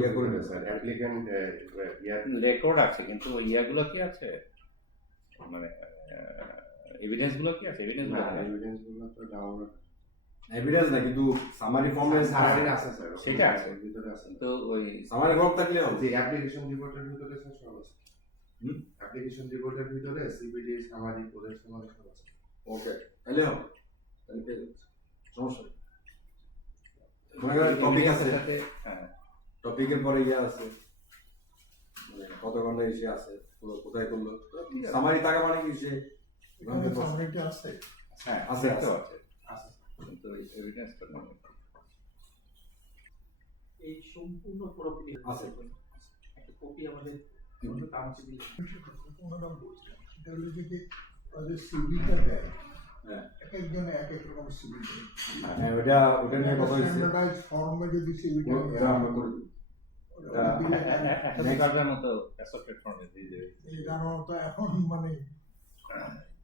ইয়ে করে নেয় স্যার অ্যাপ্লিক্যান্ট রেকর্ড আছে, কিন্তু ইয়াগুলো কি আছে, মানে এভিডেন্স গুলো কি আছে, এভিডেন্স গুলো এভিডেন্স গুলো তো ডাউনলোড এভিডেন্স না, কিন্তু সামারি ফর্মে সারাদিন আছে স্যার, সেটা আছে। ওর ভিতরে আছে। কিন্তু ওই সামারি ফর্ম থাকলে হবে। যে অ্যাপ্লিকেশন রিপোর্টের ভিতরে স্যার সব আছে। হুম? অ্যাপ্লিকেশন রিপোর্টের ভিতরে সিবিডি সামারি কোডের সমান সব আছে। ওকে, তাহলে হবে, তাহলে পেয়ে যাচ্ছে, সমস্যা নেই। মনে করেন টপিক আছে, সাথে, হ্যাঁ, টপিকের পরে ইয়ে আছে, মানে কত ঘন্টা এসে আছে, কোথায় করলো, সামারি টাকা মানে কি সে এখানে সামনেটা আছে। হ্যাঁ আছে, আছে, আছে। আছে, কিন্তু এভিডেন্স তো নেই। এই সম্পূর্ণ পুরোপুরি আছে। একটা কপি আমাদের কাউন্সিল দিলে ওনারা বলছেন সেটা হলো যে তাদের সিভিটা দেয়, হ্যাঁ এক একজনে এক এক রকম সিভি দেয়। হ্যাঁ, ওটা নিয়ে কথা হয়েছে, স্ট্যান্ডার্ডাইজ ফর্মে যদি সিভিটা এটা আমরা করে দিই। একটা কার্ডের মতো অ্যাসোসিয়েট ফর্মে দিয়ে দেবে। এই জানো তো এখন মানে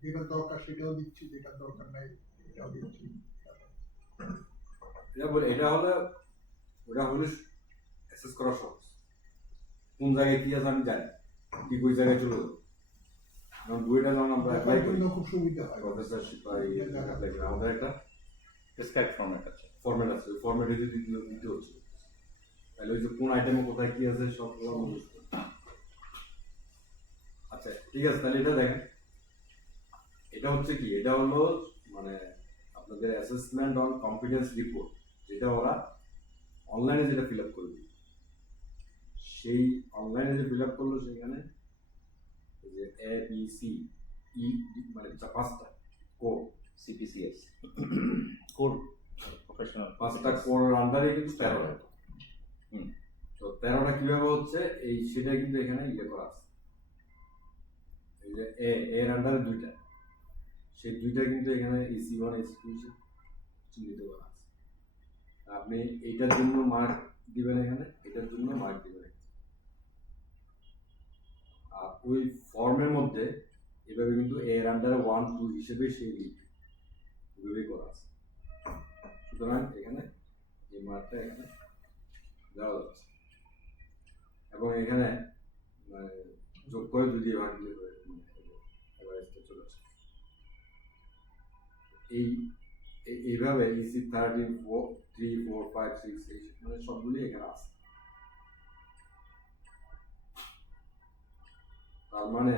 যেটা দরকার সেটাও দিচ্ছি, যেটা দরকার নাই এটাও দিচ্ছি। এটা হলে ওটা হলে অ্যাক্সেস করা সহজ, কোন জায়গায় কি আছে আমি জানি, কি কোন জায়গায় চলে যাবো। কারণ বইটা যখন আমরা অ্যাপ্লাই করি, জন্য খুব সুবিধা হয়। প্রফেসরশিপ বা অ্যাপ্লাই করি, আমাদের একটা প্রেসক্রাইব ফর্মেট আছে। ফরম্যাট আছে, ওই ফরম্যাটে যদি দিতে হচ্ছে, তাহলে ওই যে কোন আইটেমে কোথায় কি আছে সব মুখস্থ। আচ্ছা ঠিক আছে, তাহলে এটা দেখেন, এটা হচ্ছে কি, এটা হলো মানে আপনাদের অ্যাসেসমেন্ট অন কনফিডেন্স রিপোর্ট, যেটা ওরা অনলাইনে যেটা ফিল আপ করবে, সেই অনলাইনে যে ফিল আপ করলো সেখানে যে এ বি সি ই মানে পাঁচটা কোড, সিপিসিএস কোড, প্রফেশনাল পাঁচটা কোডের আন্ডারে কিন্তু 13টা। হুম। তো 13টা কিভাবে হচ্ছে এই সেটা কিন্তু এখানে ইয়ে করা আছে, এই যে এর আন্ডারে দুইটা, সেই দুইটা কিন্তু এখানে EC1 EC2 চিহ্নিত করা আছে। আপনি এইটার জন্য মার্ক দিবেন এখানে, এটার জন্য মার্ক দিবেন এখানে। আর ওই ফর্মের মধ্যে এভাবে কিন্তু এর আন্ডারে 1 2 হিসেবে সেই এভাবেই করা আছে। সুতরাং এখানে এই মার্কটা এখানে দেওয়া যাচ্ছে, এবং এখানে মানে যোগ করে যদি ভাগ দিয়ে এভারেজটা চলে আসে। এইভাবে EC 13 4 3 4 5 6 8 মানে সবগুলি এখানে আছে। তার মানে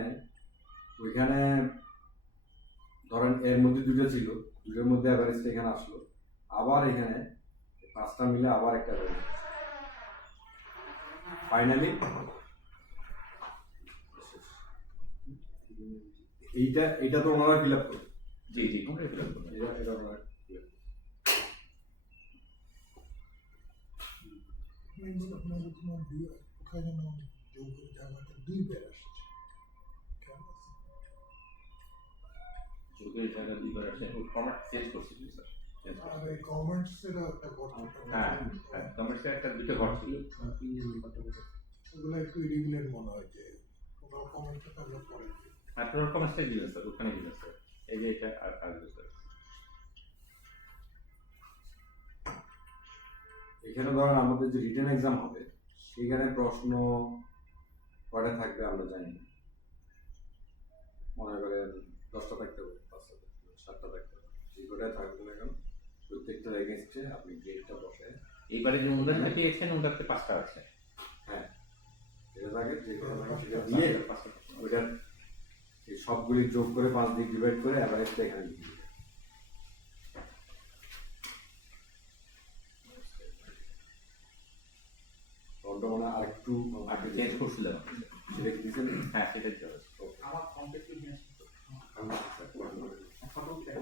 ওইখানে ধরেন এর মধ্যে দুটো ছিল, দুটোর মধ্যে অ্যাভারেজটা এখানে আসলো, আবার এখানে পাঁচটা মিলে আবার একটা ফাইনালি এইটা তো ওনারা ফিল আপ করবে। জি জি, কোনটা ফিল আপ করবেন? এটা ওনারা fill up করবে। আপনাদের কোনো কোথায় যেন যোগের জায়গাটা দুই বের আসছে, খেয়াল আছে? যোগের জায়গা দুইবার আসে, ওই ফর্মেট চেঞ্জ করছি স্যার। আর এই কমেন্টসেরও একটা ঘটনা, হ্যাঁ হ্যাঁ, কমার্সের একটা দুটো ঘর ছিল। ওগুলো একটু ইরেগুলার মনে হয় যে ওনার কমেন্টটা আমরা পরে দিই। আপনার কমার্সটাই দিবেন স্যার, ওখানে দিবেন স্যার। এই যে এটা আর আসবে স্যার। এখানে ধরেন আমাদের যে রিটেন এক্সাম হবে সেখানে প্রশ্ন কয়টা থাকবে আমরা জানি না, মনে করেন 10টা থাকতে পারে, 5টা থাকতে পারে, 7টা থাকতে পারে, যে কয়টা থাকবে না কেন প্রত্যেকটার এগেনস্টে আপনি গ্রেডটা বসে এইবারে যে উন্নতি পেয়েছেন ওটাতে 5টা আছে। হ্যাঁ যেটা থাকে যে কয়টা থাকে সেটা দিয়ে ওইটার এই সবগুলি যোগ করে 5 দিয়ে ডিভাইড করে অ্যাভারেজটা এখানে লিখে দিবেন। ফর্মটা মানে আরেকটু আপনি চেঞ্জ করছিলেন, সেটা কি দিয়েছেন? হ্যাঁ সেটাই তো আছে। আমার কমপ্লিটলি নিয়ে আসতো ফটো উঠে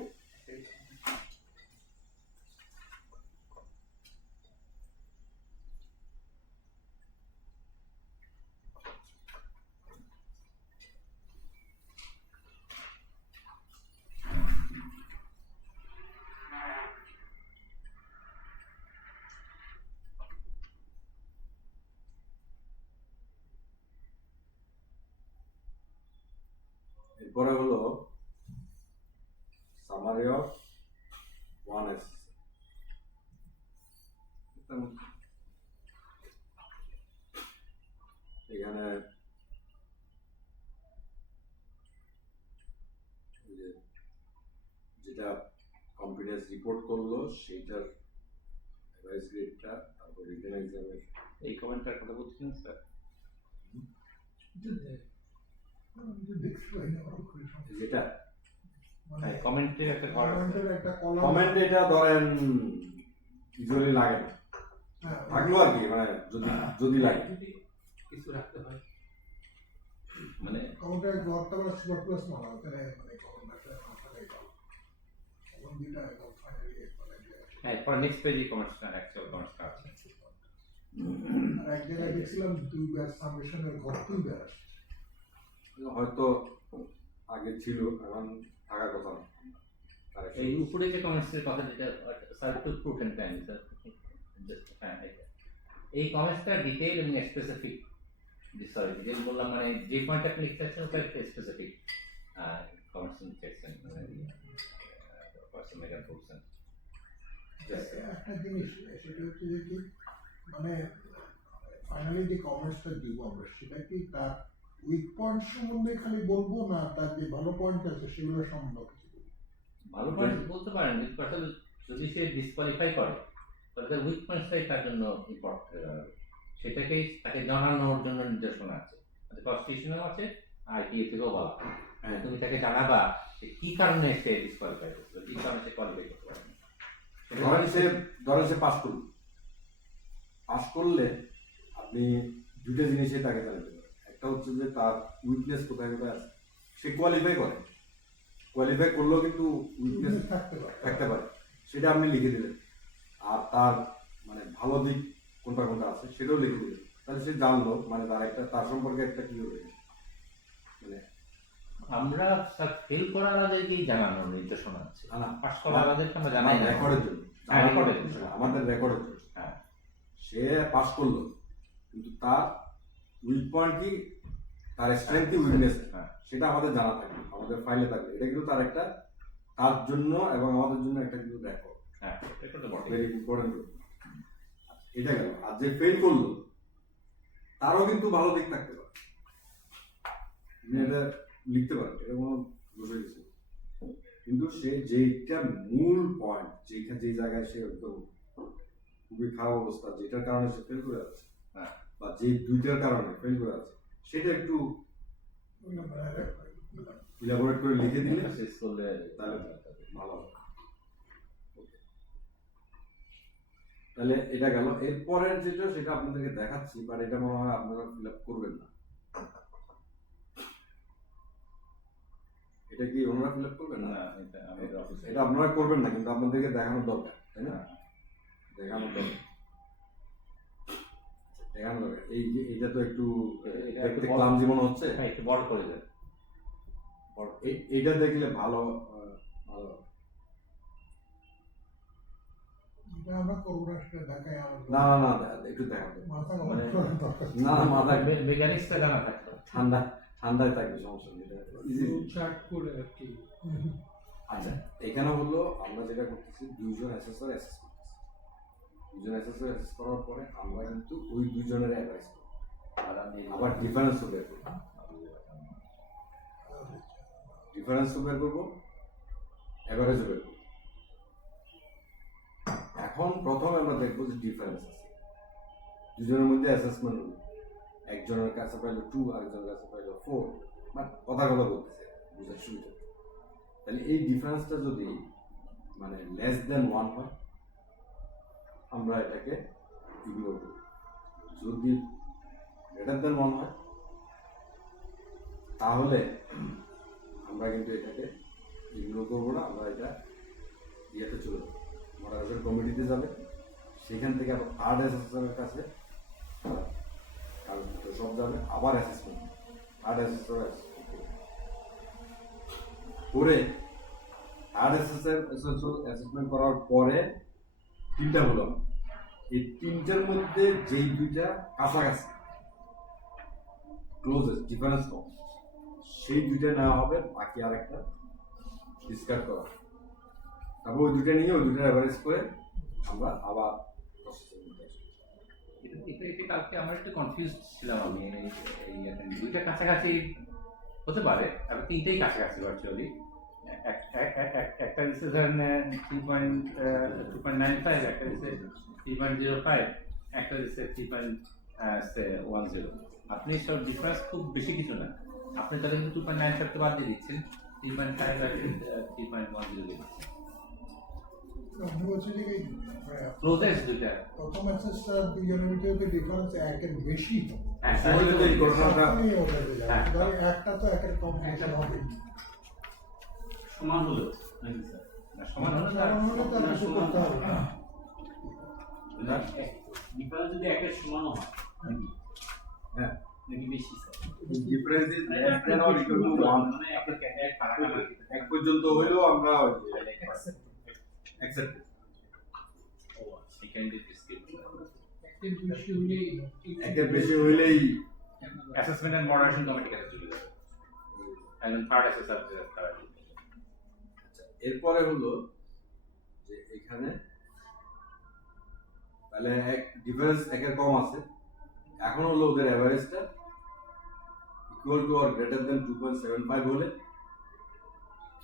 সামারি অফ ওয়ান এস এখানে ওই যে যেটা কম্পিটেন্স রিপোর্ট করলো সেইটার অ্যাভারেজ গ্রেডটা, তারপর রিটেন এক্সামের এই কমেন্টটার কথা বলছিলেন স্যার? আমি তো দেখছি ভাই না, আমার খুবই সমস্যা। যেটা মানে হ্যাঁ, কমেন্টে একটা ঘর আছে। কমেন্টের একটা কলাম কমেন্ট এটা ধরেন ইউজুয়ালি লাগে না, হ্যাঁ, থাকলো আর কি, মানে যদি যদি লাগে। যদি কিছু রাখতে হয় মানে কমেন্টের ঘরটা বলে সুপার প্লাস মনে হয় তাহলে মানে কমেন্টটা মাথায় গেল এবং দুইটা একদম ফাইনালি মানে হ্যাঁ, পরে নেক্সট পেজে কমেন্টসটা অ্যাকচুয়াল কমেন্টসটা আছে। আর এক জায়গায় দেখছিলাম দুইবার সাবমিশনের ঘর দুইবার আসে। হয়তো আগে ছিল, এখন থাকার কথা না। Correction. এই উপরে যে কমেন্টসের কথা যেটা sir to proof and time sir, হ্যাঁ এই কমেন্টসটা ডিটেইল এবং স্পেসিফিক, সরি ডিটেইল বললাম মানে যে পয়েন্ট আপনি লিখতে চাচ্ছেন ওটা একটা স্পেসিফিক কমেন্টস চাচ্ছেন, মানে পার্সন মেগার বলছেন। একটা জিনিস সেটা হচ্ছে যে কি মানে ফাইনালি যে কমেন্টসটা দিব আমরা সেটা কি তার উইক পয়েন্ট সম্বন্ধে খালি বলবো না তার যে ভালো পয়েন্ট আছে সেগুলো সম্বন্ধে কিছু বলবো? ভালো পয়েন্ট বলতে পারেন, কিন্তু আসলে যদি সে ডিসকোয়ালিফাই করে তাহলে তার উইক পয়েন্টসটাই তার জন্য ইম্পর্টেন্ট, সেটাকেই তাকে জানানোর জন্য নির্দেশনা আছে, কনস্টিটিউশনেও আছে, আইটিএ থেকেও বলা হয়। হ্যাঁ, তুমি তাকে জানাবা যে কি কারণে সে ডিসকোয়ালিফাই করছে, কি কারণে সে কোয়ালিফাই করতে পারে না। ধরেন সে পাস করলো, পাস করলে আপনি দুটো জিনিসে তাকে জানাতে পারেন। একটা হচ্ছে যে তার উইকনেস কোথায় কোথায় আছে, সে কোয়ালিফাই করে, কোয়ালিফাই করলেও কিন্তু উইকনেস থাকতে পারে থাকতে পারে, সেটা আপনি লিখে দিলেন। আর তার মানে ভালো দিক কোনটা কোনটা আছে সেটাও লিখে দিলেন, তাহলে সে জানলো, মানে তার একটা তার সম্পর্কে একটা কি হবে, মানে আমরা স্যার ফেল করা আলাদাকেই জানানোর নির্দেশনা আছে, না না পাস করা আলাদাকে আমরা জানাই না। রেকর্ডের জন্য, হ্যাঁ, রেকর্ডের জন্য। আমাদের রেকর্ডের জন্য। হ্যাঁ, সে পাস করলো কিন্তু তার উইক পয়েন্ট কি, তার স্ট্রেংথ কি, উইকনেস হ্যাঁ। সেটা আমাদের জানা থাকবে, আমাদের ফাইলে থাকবে। এটা কিন্তু তার একটা, তার জন্য এবং আমাদের জন্য একটা কিন্তু রেকর্ড, হ্যাঁ, এটা তো বটে। Very important. এটা গেল। আর যে ফেল করলো তারও কিন্তু ভালো দিক থাকতে পারে, তুমি এটা লিখতে পারেন, এটা কোনো দোষ হয়ে গেছে, কিন্তু সে যেটা মূল পয়েন্ট, যেখানে যে জায়গায় সে একদম খুবই খারাপ অবস্থা, যেটার কারণে সে ফেল করে যাচ্ছে, হ্যাঁ। বা যে দুইটার কারণে ফেল করে যাচ্ছে, সেটা একটু ইলাবোরেট করে লিখে দিলে শেষ করলে তাহলে ভালো হবে। Okay. তাহলে এটা গেল। এরপরের যেটা সেটা আপনাদেরকে দেখাচ্ছি, বাট এটা মনে হয় আপনারা ফিল আপ করবেন না। এটা কি ওনারা ফিল আপ করবেন না? না, এটা আমাদের অফিসে এটা আপনারা করবেন না, কিন্তু আপনাদেরকে দেখানোর দরকার, তাই না? দেখানোর দরকার, দেখানোর দরকার। এই যে এটা তো একটু এটা দেখতে একটু বড়। ক্লামজি মনে হচ্ছে, হ্যাঁ, একটু বড় করে দেন। এইটা দেখলে ভালো ভালো। এটা আমরা করবো না, সেটা ঢাকায় আমাদের না না না, একটু দেখাতে মাথা মানে গরম করার দরকার। না না, মাথায় মেকানিক্সটা জানা থাকতো। ঠান্ডা, ঠান্ডায় থাকবে, সমস্যা নেই, এটা ইজি। চার্ট করে আর কি। আচ্ছা, এখানে হলো আমরা যেটা করতেছি, দুইজন অ্যাসেসর অ্যাসেস করতেছি, দুজন অ্যাসেসর অ্যাসেস করার পরে আমরা কিন্তু ওই দুইজনের অ্যাডভাইস করব, আবার ডিফারেন্সও বের করবো, ডিফারেন্সও বের করবো, অ্যাভারেজও বের করবো। এখন প্রথমে আমরা দেখবো যে ডিফারেন্স আছে, দুজনের মধ্যে অ্যাসেসমেন্ট হলো, একজনের কাছে পাইলো 2, আরেকজনের কাছে পাইলো 4, বাট কথা বলতেছে, বুঝার সুবিধা। তাহলে এই ডিফারেন্সটা যদি মানে লেস দেন 1 হয়, আমরা এটাকে ইগনোর করব। যদি গ্রেটার দেন 1 হয়, তাহলে আমরা কিন্তু এটাকে ইগনোর করবো না, আমরা এটা ইয়েতে চলে যাবো, মডারেশন কমিটিতে যাবে, সেখান থেকে আবার থার্ড অ্যাসেসরের কাছে সব যাবে, আবার অ্যাসেসমেন্ট, থার্ড অ্যাসেসর করে থার্ড অ্যাসেসমেন্ট করার পরে 3টা হলো, এই 3টার মধ্যে যেই 2টা কাছাকাছি ক্লোজেস্ট ডিফারেন্স কম, সেই 2টা নেওয়া হবে, বাকি আরেকটা ডিসকার্ড করা। তারপর ওই দুটো নিয়ে ওই দুটো অ্যাভারেজ করে আমরা আবার প্রসেসিং করতে আসি। এটা কালকে আমার একটু কনফিউজ ছিলাম আমি দুইটা কাছাকাছি হতে পারে, তবে তিনটেই কাছাকাছি ভার্চুয়ালি। একটা দিচ্ছে ধরেন 2.95, একটা দিচ্ছে 3.05, একটা দিচ্ছে 3.10। আপনি সব ডিফারেন্স খুব বেশি কিছু না, আপনি তাহলে কিন্তু 2.95 কে বাদ দিয়ে দিচ্ছেন, 3.5 আর 3.10 দিচ্ছেন। আমি বলছি যে কি, ক্লোজেস্ট দুইটা। প্রথম অ্যাক্সেসটা দুজনের ভিতরে ডিফারেন্স একের বেশি হবে। হ্যাঁ, তাহলে তো এই ঘটনাটা তখনই ওটা হয়ে যাবে। হ্যাঁ। ধরো একটা তো একের কম্পিটিশন হবে। সমান হলেও নাকি স্যার? না, সমান হলে তার সমান হলে তার কিছু করতে হবে না। ডিফারেন্স যদি একটা সমানও হয় নাকি? হ্যাঁ, নাকি বেশি sir? Difference is less than or equal to 1। মানে আপনার ক্যারিয়ার ফারাক না এক পর্যন্ত হইলেও আমরা অ্যাকসেপ্ট সেকেন্ড ডিসক্রিপ একের বেশি হলে একের বেশি হইলেই অ্যাসেসমেন্ট এন্ড মডারেশন কমিটি কাছে চলে যাবে, একজন থার্ড অ্যাসেসর তারা। এরপরে হলো যে এখানে তাহলে এক ডিফারেন্স একের কম আছে, এখন হলো ওদের অ্যাভারেজটা equal to or greater than 2.75 হলে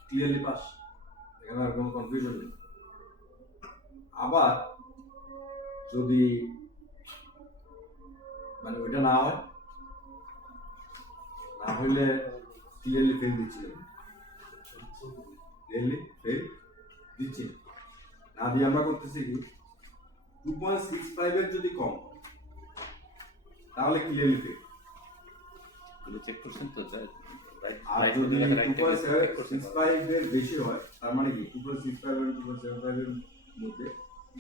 ক্লিয়ারলি পাস, এখানে আর কোনো কনফিউশন নেই। আবার যদি মানে ওইটা না হয়, না হইলে ক্লিয়ারলি ফেল দিচ্ছিলেন, ক্লিয়ারলি ফেল দিচ্ছি না দিয়ে আমরা করতেছি কি 2.65 এর যদি কম হয়, তাহলে ক্লিয়ারলি ফেল। চেক করছেন তো আর যদি 2.65 এর বেশি হয়, তার মানে কি 2.65 এবং 2.75 এর মধ্যে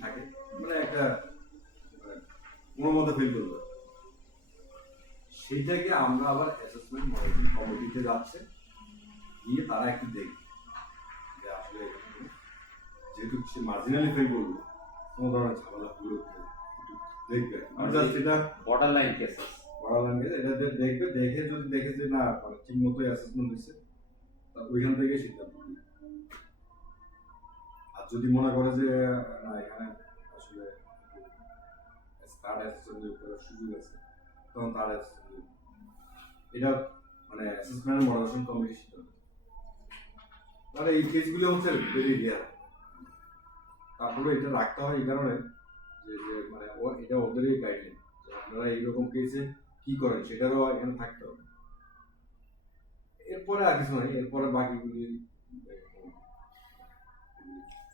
থাকে, মানে একটা মানে কোনো মতে ফেল করবে, সেইটাকে আমরা আবার অ্যাসেসমেন্ট মডেলিং কমিটিতে যাচ্ছে, গিয়ে তারা একটু দেখবে যে আসলে যেহেতু সে মার্জিনালি ফেল করলো, কোনো ধরনের ঝামেলা পুরো দেখবে, আর জাস্ট এটা বর্ডার লাইন কেসেস পড়ালেন এটা দেখবে, দেখে যদি দেখে যে না মানে ঠিক মতোই অ্যাসেসমেন্ট হয়েছে, তা ওইখান থেকে সিদ্ধান্ত নেবে। আর যদি মনে করে যে না এখানে আসলে স্টার্ট অ্যাসেসমেন্ট নিয়োগ করার সুযোগ আছে, তখন তার অ্যাসেসমেন্ট এটা মানে অ্যাসেসমেন্ট মডারেশন কমিটি সিদ্ধান্ত। তাহলে এই কেসগুলো হচ্ছে ভেরি রেয়ার। তারপরে এটা রাখতে হয় এই কারণে যে যে মানে এটা ওদেরই গাইডলাইন, যে আপনারা এইরকম কেসে কি করেন সেটারও এখানে থাকতে হবে। এরপরে আর কিছু নাই, এরপরে বাকিগুলি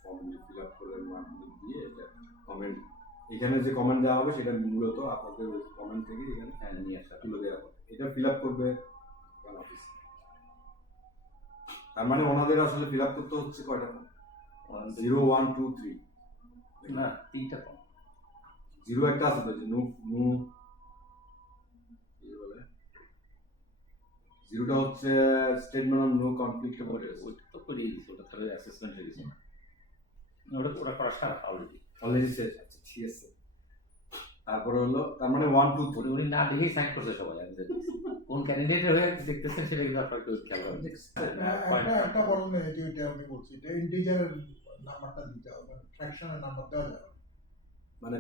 ফর্মগুলি ফিল আপ করে মার্কগুলি দিয়ে এটা কমেন্ট, এখানে যে কমেন্ট দেওয়া হবে সেটা মূলত আপনাদের ওই কমেন্ট থেকে এখানে নিয়ে আসা। তুলে দেওয়া হবে, এটা ফিল আপ করবে অফিস। তার মানে ওনাদের আসলে ফিল আপ করতে হচ্ছে কয়টা ফর্ম? 0, 1, 2, 3 না, তিনটা কম। 0 একটা আছে তো, যে নো নো কি বলে, 0টা হচ্ছে statement of no conflict of interest, ওইটা তো করিয়ে দিচ্ছে, ওটা তাহলে অ্যাসেসমেন্টে দিচ্ছে না, ওটা ওরা করা সারা অলরেডি। অলরেডি শেষ আছে, ঠিক আছে। তারপরে হলো তার মানে 1, 2, 3 উনি না দেখেই সাইন করছে সবাই, আমি দেখছি। কোন ক্যান্ডিডেটের হয়ে দেখতেছেন সেটা কিন্তু আপনার একটু খেয়াল করবেন। একটা বড় নেই যে ওইটা আমি বলছি, এটা ইন্টিজারের নাম্বারটা দিতে হবে, ফ্র্যাকশনের নাম্বার দেওয়া যাবে না। মানে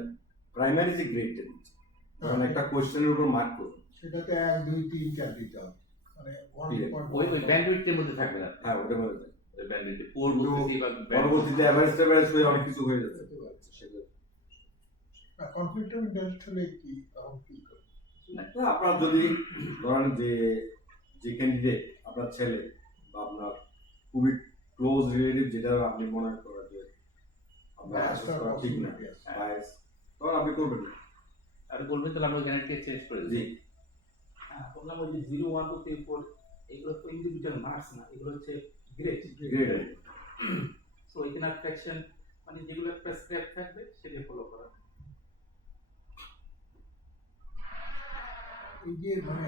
প্রাইমারি যে গ্রেডটা দিচ্ছে, কারণ একটা কোশ্চেনের উপর মার্ক করবে, সেটাতে 1, 2, 3, 4 দিতে হবে, মানে ওই ব্যান্ডউইথের মধ্যে থাকবে না, হ্যাঁ ওটা মনে যায়। ওই ব্যান্ডউইথে পোর বলতেছি বা পরবর্তীতে অ্যাভারেজ ট্যাভারেজ হয়ে অনেক কিছু হয়ে যাচ্ছে। কনফ্লিক্ট অফ ইন্টারেস্ট হলে কি তখন কি করবে? না, আপনার যদি ধরেন যে যে ক্যান্ডিডেট আপনার ছেলে বা আপনার খুবই ক্লোজ রিলেটিভ, যেটা আপনি মনে করেন যে আপনার অ্যাসেস করা ঠিক না, বায়াস, তখন আপনি করবেন না। আর বলবেন তাহলে আমরা ক্যান্ডিডেটকে চেঞ্জ করে দিই। জি, হ্যাঁ, বললাম ওই যে 0, 1, 2, 3, 4 এগুলো তো ইন্ডিভিজুয়াল মার্কস না, এগুলো হচ্ছে গ্রেড। গ্রেড সো এখানে ফ্র্যাকশন মানে যেগুলো প্রেসক্রাইব থাকবে সেটা ফলো করা। এই যে মানে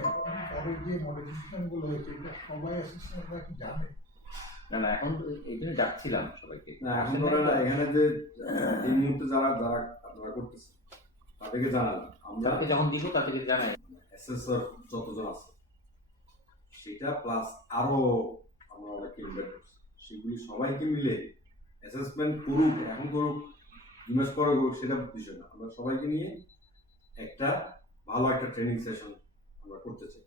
পরে যে মডিফিকেশন গুলো হয়েছে, এটা সবাই অ্যাসিস্ট্যান্টরা কি জানে? না না, এখন তো এই জন্য ডাকছিলাম সবাইকে। না, এখন ধরেন এখানে যে এই মুহূর্তে যারা যারা আপনারা করতেছেন তাদেরকে জানান, আমরা যাকে যখন দিব তাদেরকে জানাই। অ্যাসেসর যতজন আছে সেটা প্লাস আরো আমরা অনেককে ইনভাইট করছি, সেগুলি সবাইকে মিলে অ্যাসেসমেন্ট করুক, এখন করুক, 2 মাস পরে করুক, সেটা বিষয় না। আমরা সবাইকে নিয়ে একটা ভালো একটা ট্রেনিং সেশন আমরা করতে চাই।